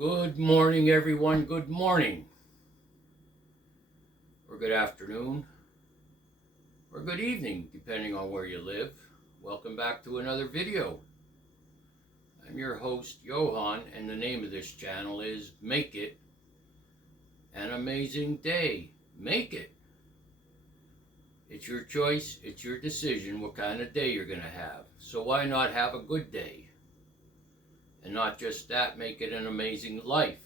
Good morning, everyone. Good morning, or good afternoon, or good evening, depending on where you live. Welcome back to another video. I'm your host, Johan, and the name of this channel is Make It an Amazing Day. Make it. It's your choice, it's your decision what kind of day you're going to have. So why not have a good day? And not just that, make it an amazing life.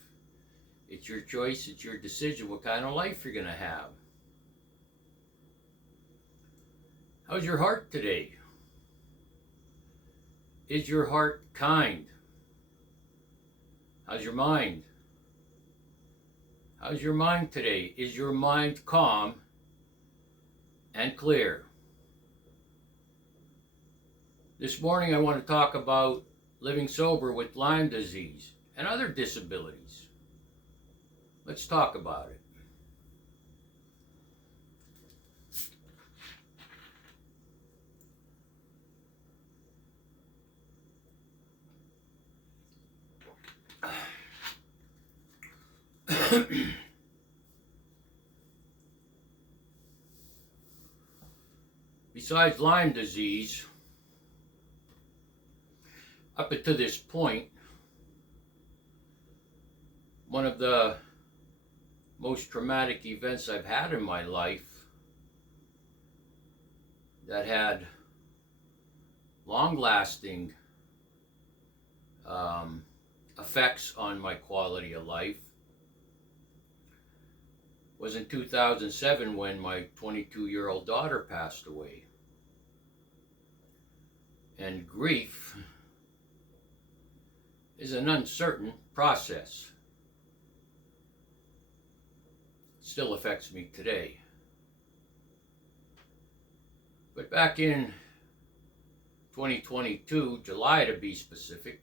It's your choice, it's your decision what kind of life you're going to have. How's your heart today? Is your heart kind? How's your mind? How's your mind today? Is your mind calm and clear? This morning I want to talk about living sober with Lyme disease and other disabilities. Let's talk about it. Besides Lyme disease, up until this point, one of the most traumatic events I've had in my life that had long-lasting effects on my quality of life was in 2007 when my 22-year-old daughter passed away. And grief is an uncertain process. It still affects me today. But back in 2022, July to be specific,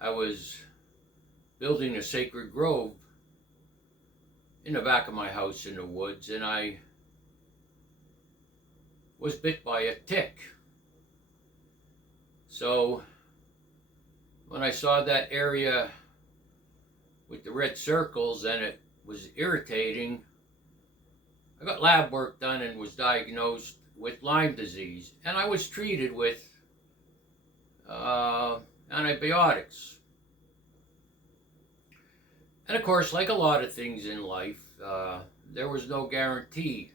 I was building a sacred grove in the back of my house in the woods, and I was bit by a tick. So when I saw that area with the red circles and it was irritating, I got lab work done and was diagnosed with Lyme disease, and I was treated with antibiotics. And of course, like a lot of things in life, there was no guarantee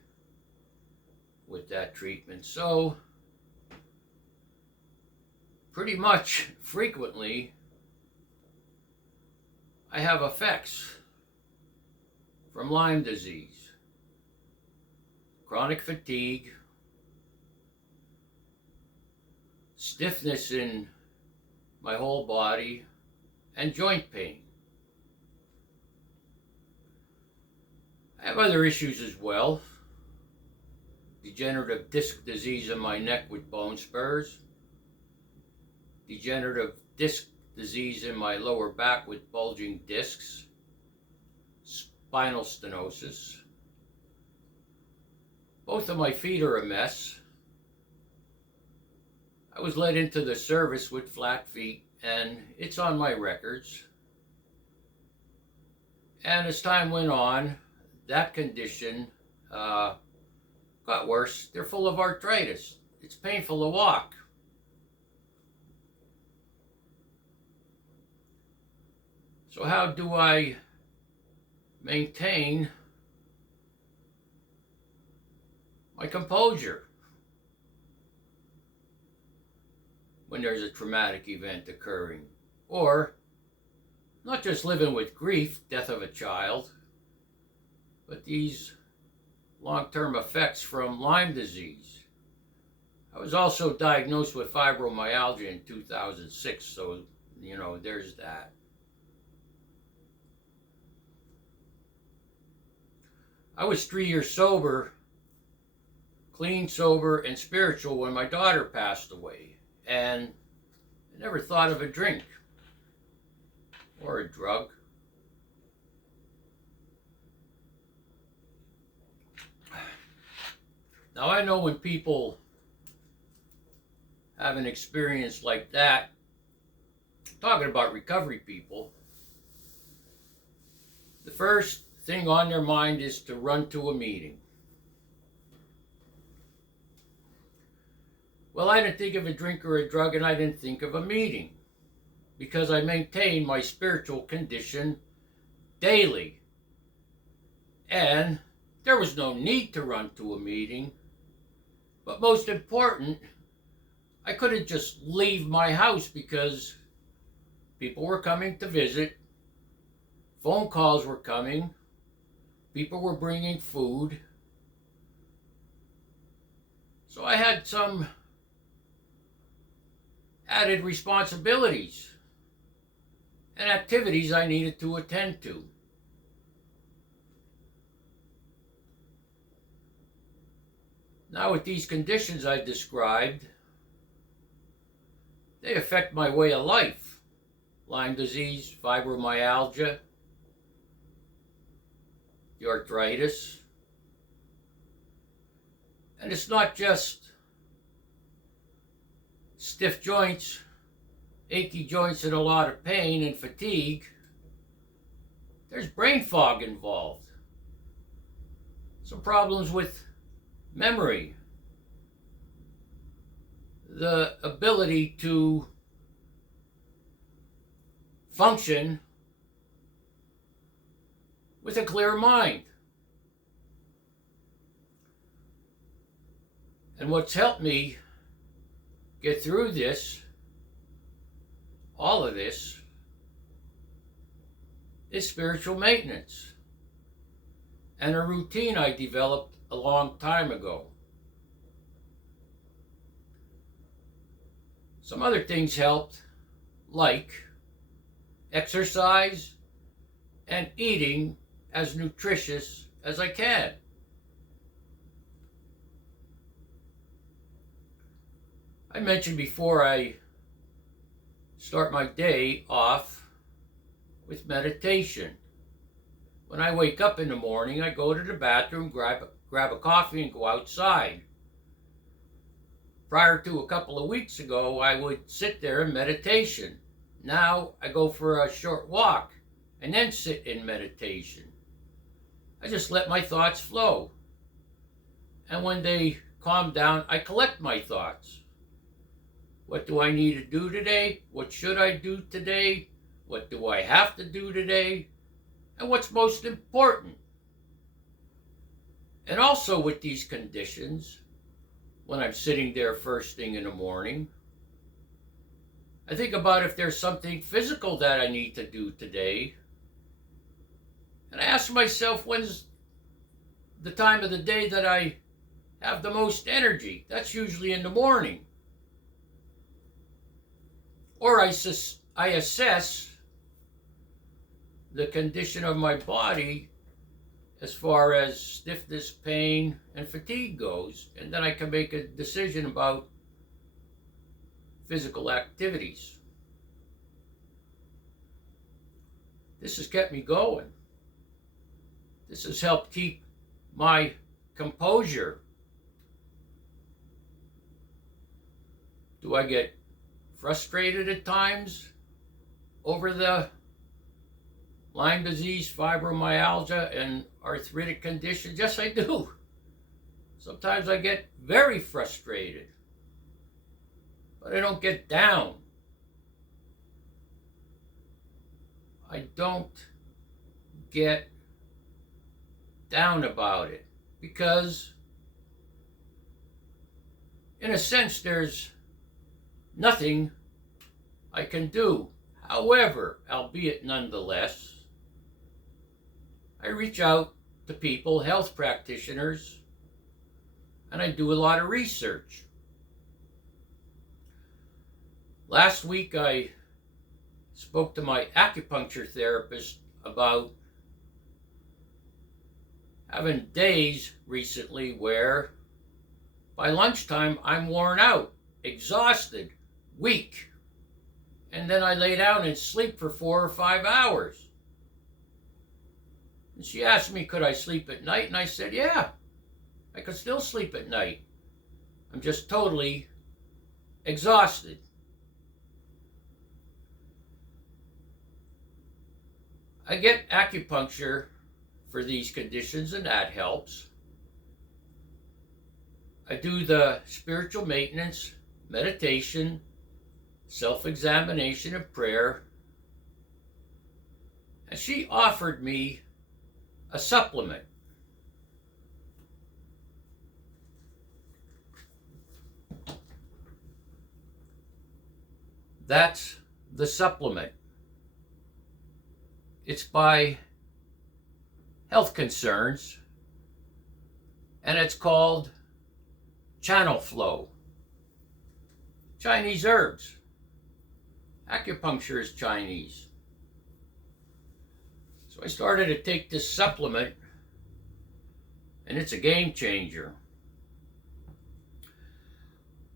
with that treatment. So pretty much frequently I have effects from Lyme disease, chronic fatigue, stiffness in my whole body, and joint pain. I have other issues as well. Degenerative disc disease in my neck with bone spurs, degenerative disc disease in my lower back with bulging discs, spinal stenosis. Both of my feet are a mess. I was led into the service with flat feet, and it's on my records. And as time went on, that condition got worse. They're full of arthritis. It's painful to walk. So how do I maintain my composure when there's a traumatic event occurring? Or not just living with grief, death of a child, but these long-term effects from Lyme disease. I was also diagnosed with fibromyalgia in 2006, so, there's that. I was 3 years sober, clean, sober, and spiritual when my daughter passed away, and I never thought of a drink or a drug. Now I know when people have an experience like that, talking about recovery people, the first thing on their mind is to run to a meeting. Well, I didn't think of a drink or a drug, and I didn't think of a meeting, because I maintain my spiritual condition daily. And there was no need to run to a meeting. But most important, I couldn't just leave my house because people were coming to visit, phone calls were coming, people were bringing food. So I had some added responsibilities and activities I needed to attend to. Now, with these conditions I described, they affect my way of life. Lyme disease, fibromyalgia, the arthritis. And it's not just stiff joints, achy joints, and a lot of pain and fatigue. There's brain fog involved. Some problems with memory, the ability to function with a clear mind. And what's helped me get through this, all of this, is spiritual maintenance and a routine I developed a long time ago. Some other things helped, like exercise and eating as nutritious as I can. I mentioned before I start my day off with meditation. When I wake up in the morning, I go to the bathroom, grab a coffee, and go outside. Prior to a couple of weeks ago, I would sit there in meditation. Now I go for a short walk and then sit in meditation. I just let my thoughts flow. And when they calm down, I collect my thoughts. What do I need to do today? What should I do today? What do I have to do today? And what's most important? And also with these conditions, when I'm sitting there first thing in the morning, I think about if there's something physical that I need to do today. And I ask myself, when's the time of the day that I have the most energy? That's usually in the morning. Or I assess the condition of my body as far as stiffness, pain, and fatigue goes, and then I can make a decision about physical activities. This has kept me going. This has helped keep my composure. Do I get frustrated at times over the Lyme disease, fibromyalgia, and arthritic conditions? Yes, I do. Sometimes I get very frustrated, but I don't get down. I don't get down about it because, in a sense, there's nothing I can do. However, albeit nonetheless, I reach out to people, health practitioners, and I do a lot of research. Last week I spoke to my acupuncture therapist about having days recently where by lunchtime I'm worn out, exhausted, weak, and then I lay down and sleep for 4 or 5 hours. And she asked me, could I sleep at night? And I said, yeah, I could still sleep at night. I'm just totally exhausted. I get acupuncture for these conditions, and that helps. I do the spiritual maintenance, meditation, self-examination, and prayer. And she offered me a supplement. That's the supplement. It's by Health Concerns, and it's called Channel Flow. Chinese herbs. Acupuncture is Chinese. So I started to take this supplement, and it's a game changer.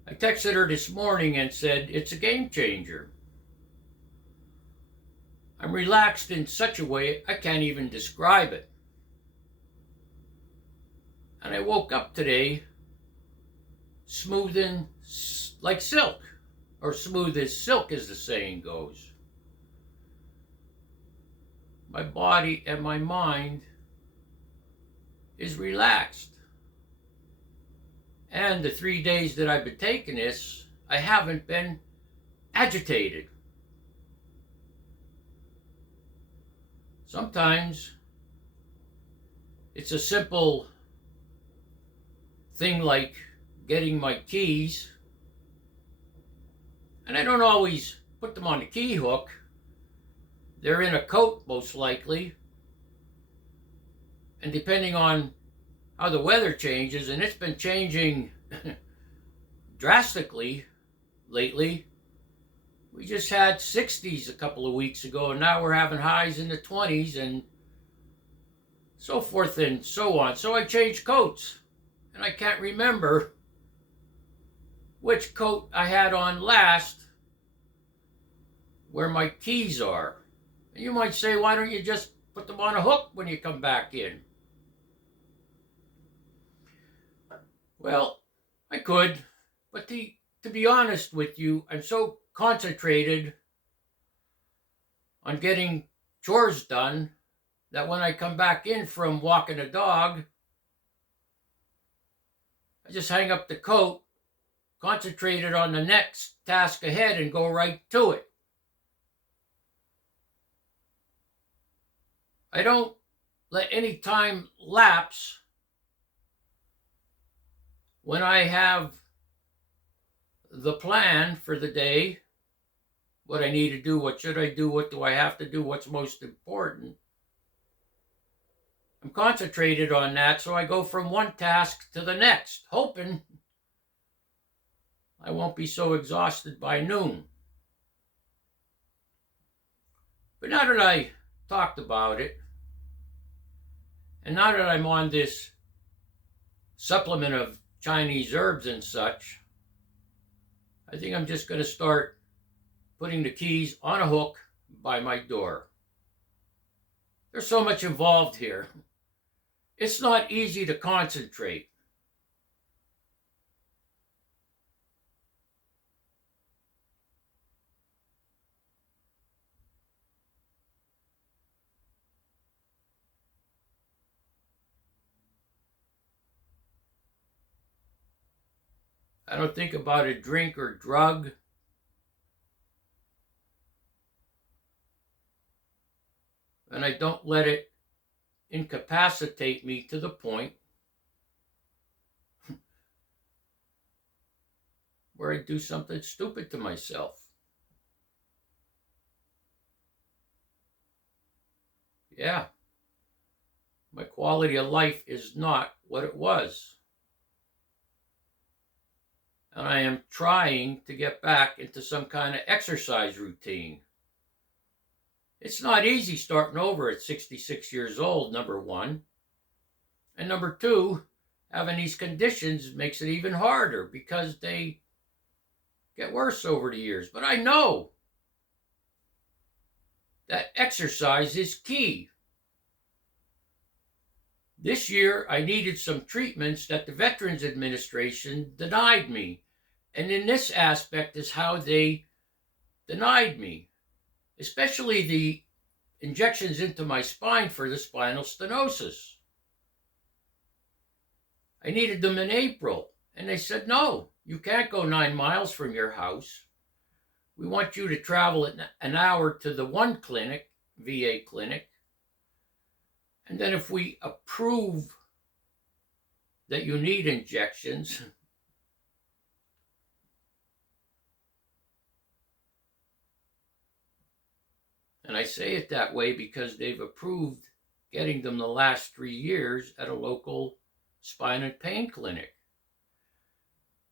I texted her this morning and said, it's a game changer. I'm relaxed in such a way I can't even describe it. And I woke up today smooth and like silk, or smooth as silk, as the saying goes. My body and my mind is relaxed. And the 3 days that I've been taking this, I haven't been agitated. Sometimes it's a simple thing like getting my keys, and I don't always put them on the key hook. They're in a coat, most likely, and depending on how the weather changes, and it's been changing drastically lately. We just had 60s a couple of weeks ago, and now we're having highs in the 20s and so forth and so on. So I changed coats, and I can't remember which coat I had on last where my keys are. And you might say, why don't you just put them on a hook when you come back in? Well, I could, but to be honest with you, I'm so concentrated on getting chores done that when I come back in from walking a dog, I just hang up the coat, concentrated on the next task ahead, and go right to it. I don't let any time lapse when I have the plan for the day, what I need to do, what should I do, what do I have to do, what's most important. I'm concentrated on that, so I go from one task to the next, hoping I won't be so exhausted by noon. But now that I talked about it, and now that I'm on this supplement of Chinese herbs and such, I think I'm just going to start putting the keys on a hook by my door. There's so much involved here. It's not easy to concentrate. I don't think about a drink or drug. And I don't let it incapacitate me to the point where I do something stupid to myself. Yeah, my quality of life is not what it was. And I am trying to get back into some kind of exercise routine. It's not easy starting over at 66 years old, number one. And number two, having these conditions makes it even harder because they get worse over the years. But I know that exercise is key. This year, I needed some treatments that the Veterans Administration denied me. And in this aspect is how they denied me, especially the injections into my spine for the spinal stenosis. I needed them in April, and they said, no, you can't go 9 miles from your house. We want you to travel an hour to the one clinic, VA clinic, and then if we approve that you need injections, and I say it that way because they've approved getting them the last 3 years at a local spine and pain clinic.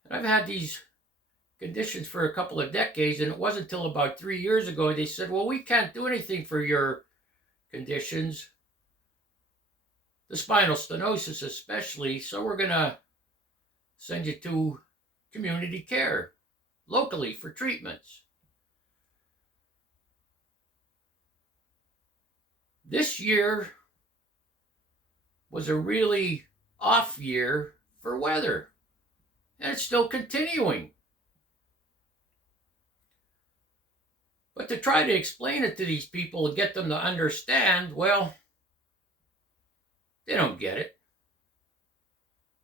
And I've had these conditions for a couple of decades, and it wasn't until about 3 years ago they said, well, we can't do anything for your conditions, the spinal stenosis especially, so we're going to send you to community care locally for treatments. This year was a really off year for weather, and it's still continuing. But to try to explain it to these people and get them to understand, well, they don't get it.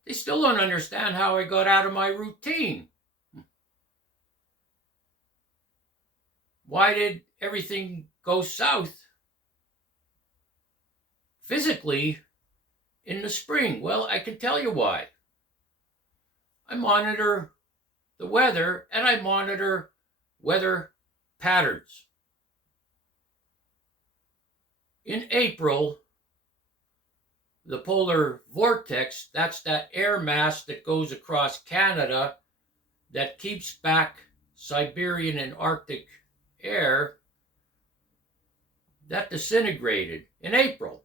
They still don't understand how I got out of my routine. Why did everything go south physically in the spring? Well, I can tell you why. I monitor the weather, and I monitor weather patterns. In April, the polar vortex, that's that air mass that goes across Canada that keeps back Siberian and Arctic air, that disintegrated in April.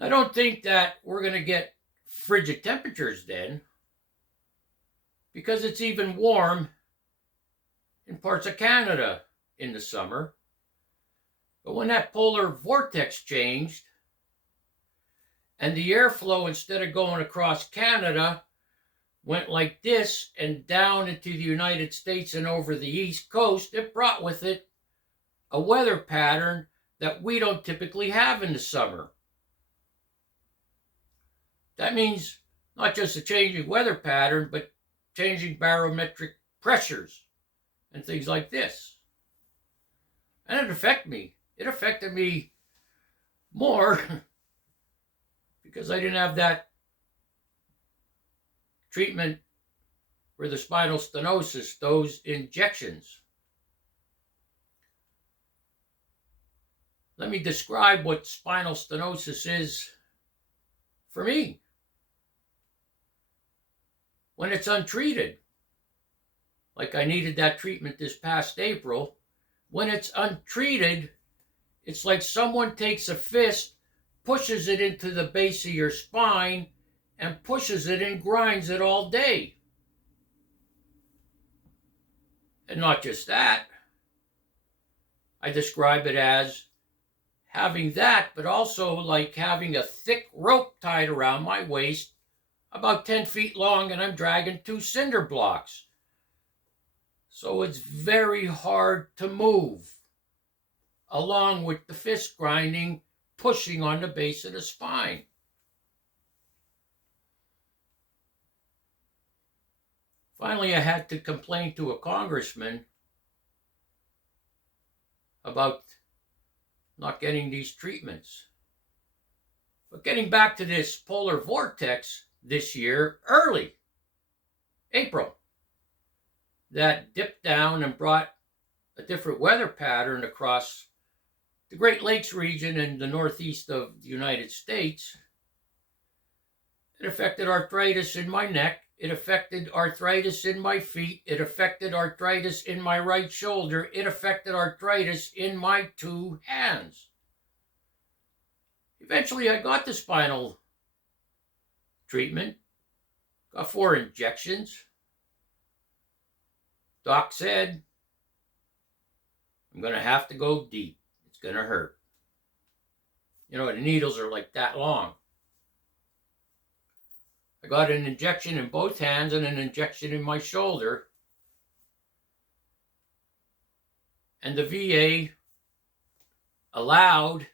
I don't think that we're going to get frigid temperatures then, because it's even warm in parts of Canada in the summer. But when that polar vortex changed and the airflow, instead of going across Canada, went like this and down into the United States and over the East Coast, it brought with it a weather pattern that we don't typically have in the summer. That means not just a changing weather pattern, but changing barometric pressures and things like this. And it affected me. It affected me more because I didn't have that treatment for the spinal stenosis, those injections. Let me describe what spinal stenosis is for me. When it's untreated, like I needed that treatment this past April, when it's untreated, it's like someone takes a fist, pushes it into the base of your spine, and pushes it and grinds it all day. And not just that, I describe it as having that, but also like having a thick rope tied around my waist, about 10 feet long, and I'm dragging 2 cinder blocks. So it's very hard to move, along with the fist grinding, pushing on the base of the spine. Finally, I had to complain to a congressman about not getting these treatments. But getting back to this polar vortex this year, early April, that dipped down and brought a different weather pattern across the Great Lakes region and the northeast of the United States. It affected arthritis in my neck. It affected arthritis in my feet. It affected arthritis in my right shoulder. It affected arthritis in my 2 hands. Eventually, I got the spinal treatment, got 4 injections. Doc said, I'm going to have to go deep. It's going to hurt. You know, the needles are like that long. I got an injection in both hands and an injection in my shoulder. and the VA allowed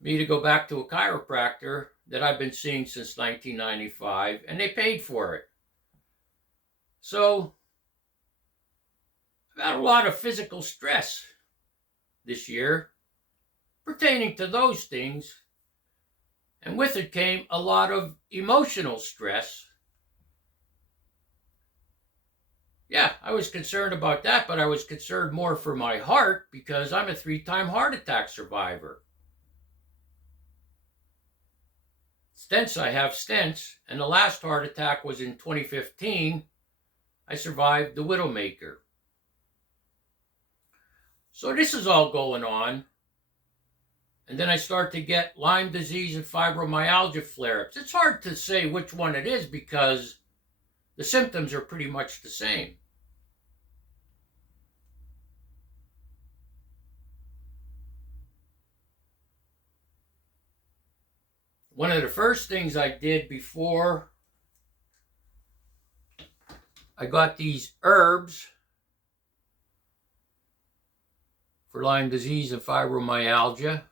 me to go back to a chiropractor that I've been seeing since 1995, and they paid for it. So I've had a lot of physical stress this year pertaining to those things, and with it came a lot of emotional stress. Yeah, I was concerned about that, but I was concerned more for my heart because I'm a 3-time heart attack survivor. Stents, I have stents, and the last heart attack was in 2015. I survived the Widowmaker. So this is all going on. And then I start to get Lyme disease and fibromyalgia flare-ups. It's hard to say which one it is because the symptoms are pretty much the same. One of the first things I did before I got these herbs for Lyme disease and fibromyalgia,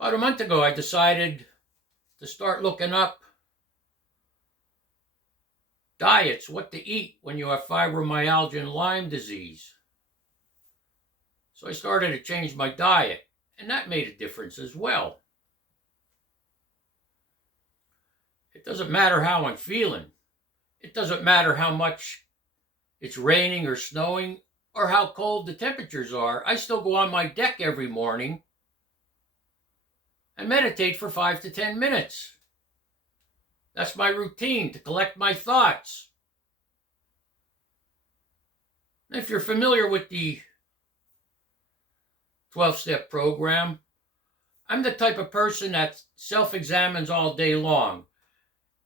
about a month ago, I decided to start looking up diets, what to eat when you have fibromyalgia and Lyme disease. So I started to change my diet, and that made a difference as well. It doesn't matter how I'm feeling. It doesn't matter how much it's raining or snowing or how cold the temperatures are. I still go on my deck every morning and meditate for 5 to 10 minutes. That's my routine to collect my thoughts. If you're familiar with the 12-step program, I'm the type of person that self-examines all day long,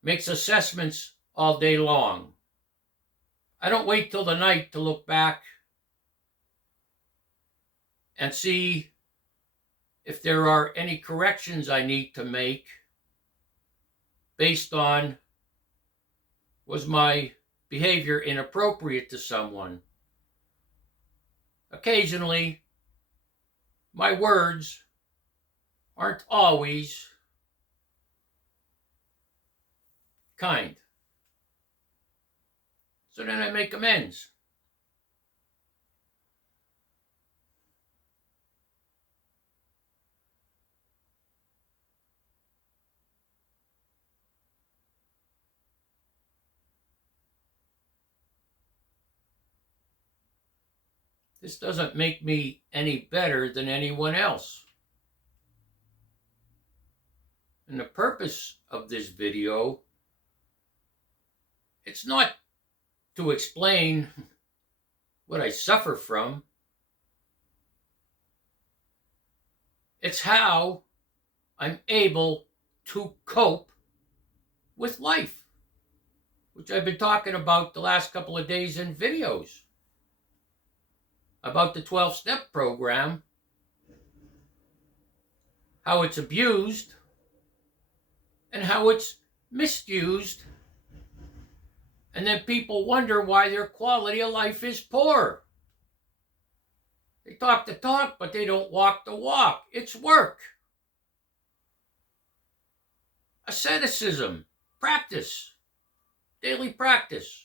makes assessments all day long. I don't wait till the night to look back and see if there are any corrections I need to make based on, was my behavior inappropriate to someone? Occasionally, my words aren't always kind. So then I make amends. This doesn't make me any better than anyone else. And the purpose of this video, it's not to explain what I suffer from. It's how I'm able to cope with life, which I've been talking about the last couple of days in videos about the 12-step program, how it's abused and how it's misused, and then people wonder why their quality of life is poor. They talk the talk, but they don't walk the walk. It's work. Asceticism, practice, daily practice.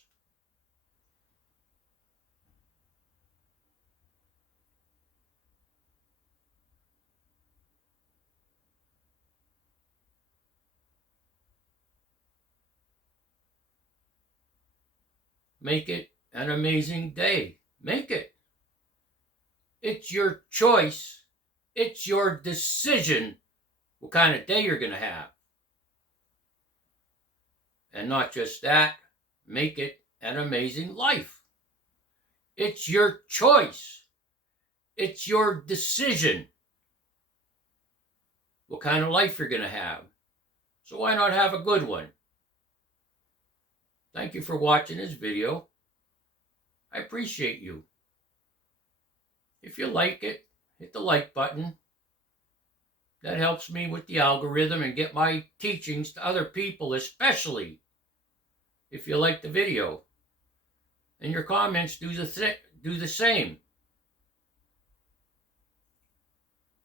Make it an amazing day. Make it. It's your choice. It's your decision what kind of day you're going to have. And not just that, make it an amazing life. It's your choice. It's your decision what kind of life you're going to have. So why not have a good one? Thank you for watching this video. I appreciate you. If you like it, hit the like button. That helps me with the algorithm and get my teachings to other people, especially if you like the video. And your comments do the same.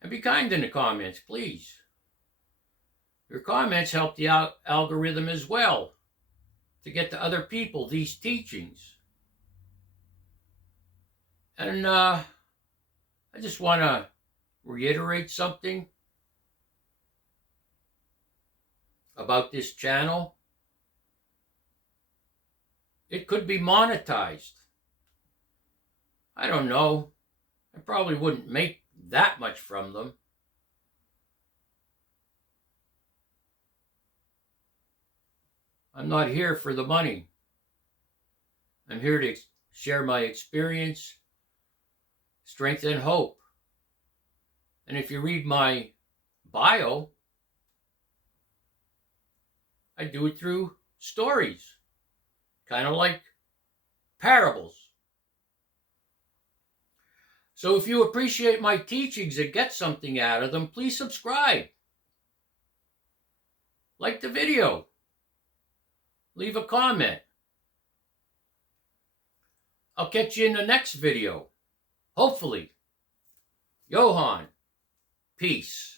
And be kind in the comments, please. Your comments help the algorithm as well to get to other people these teachings. And I just want to reiterate something about this channel. It could be monetized. I don't know. I probably wouldn't make that much from them. I'm not here for the money. I'm here to share my experience, strength, and hope. And if you read my bio, I do it through stories, kind of like parables. So if you appreciate my teachings and get something out of them, please subscribe. Like the video. Leave a comment. I'll catch you in the next video. Hopefully. Johan. Peace.